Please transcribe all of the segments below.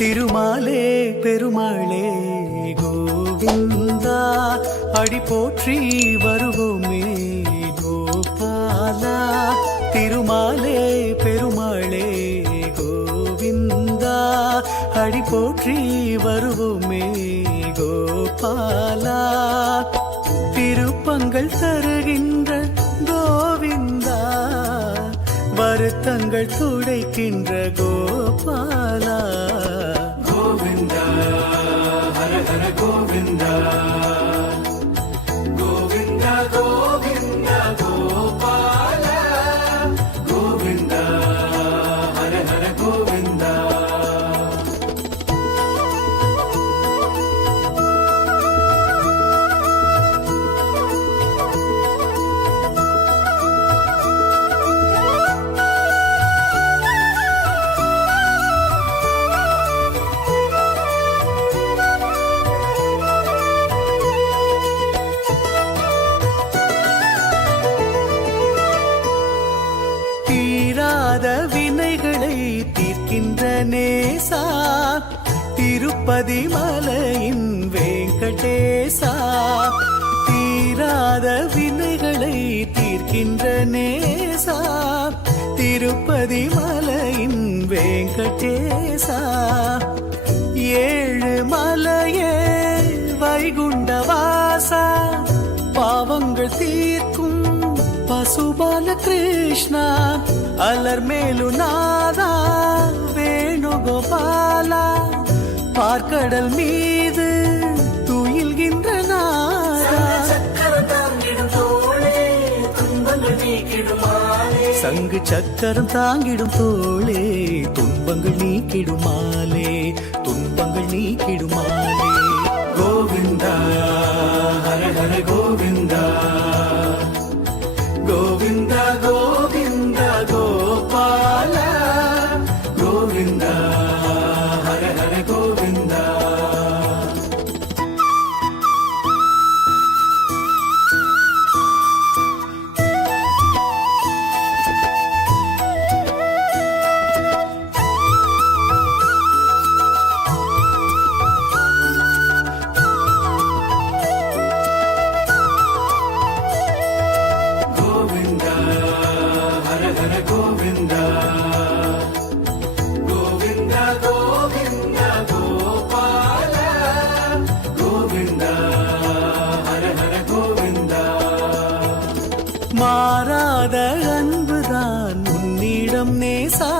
திருமாலே பெருமாளே கோவிந்தா அடி போற்றி வருவோமே கோபாலா. திருமாலே பெருமாளே கோவிந்தா அடி போற்றி வருவோமே கோபாலா. திருப்பங்கள் தருகின்ற கோவிந்தா வருத்தங்கள் துடைக்கின்ற கோபாலா. கோவிந்தா ஹர ஹர கோவிந்தா கோவிந்தா கோவிந்தா கோபால கோவிந்தா ஹர ஹர கோவிந்தா. வினைகளை தீர்க்கின்ற நேசா திருப்பதி மலையின் வெங்கடேசா. தீராத வினைகளை தீர்க்கின்ற நேசா திருப்பதி மலையின் வெங்கடேசா. ஏழு மலையே வைகுண்டவாசா பாவங்கள் தீர்க்கும் பசுபால கிருஷ்ணா. அலர்மேலு நாதா வேணுகோபாலா பார்க்கடல் மீது துயில்கின்ற நாதா. சங்கு சக்கரம் தாங்கிடும் தோளே துன்பங்கள் நீக்கிடுமாலே துன்பங்கள் நீக்கிடுமாலே. கோவிந்தா ஹர ஹர கோவிந்தா கோவிந்தா கோவிந்தா கோபால கோவிந்தா ஹர ஹர கோவிந்தா. கோவிந்தா கோவிந்தா கோவிந்தா கோபால கோவிந்தா ஹர ஹர கோவிந்தா. மாறாத அன்புதான் உன்னிடம் நேசா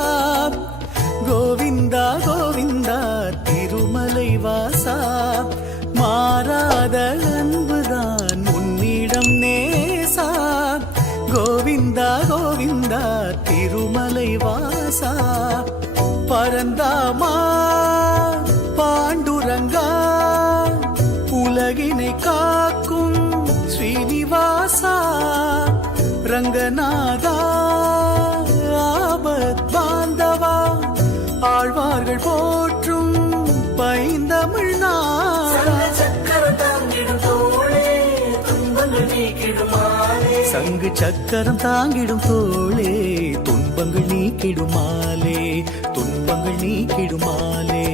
கோவிந்தா கோவிந்தா திருமலை வாசா. மாறாத அன்புதான் உன்னிடம் நேசா கோவிந்தா கோவிந்தா திருமலை வாசா. பரந்தாமா பாண்டுரங்கா உலகினை காக்கும் ஸ்ரீனிவாசா. ரங்கநாதா ஆபத் பாந்தவா ஆழ்வார்கள் போற்றும் பைந்தமிழ் நாடா. சங்கு சக்கரம் தாங்கிடும் தோளே துன்பங்கள் நீக்கிடுமாலே துன்பங்கள் நீக்கிடுமாலே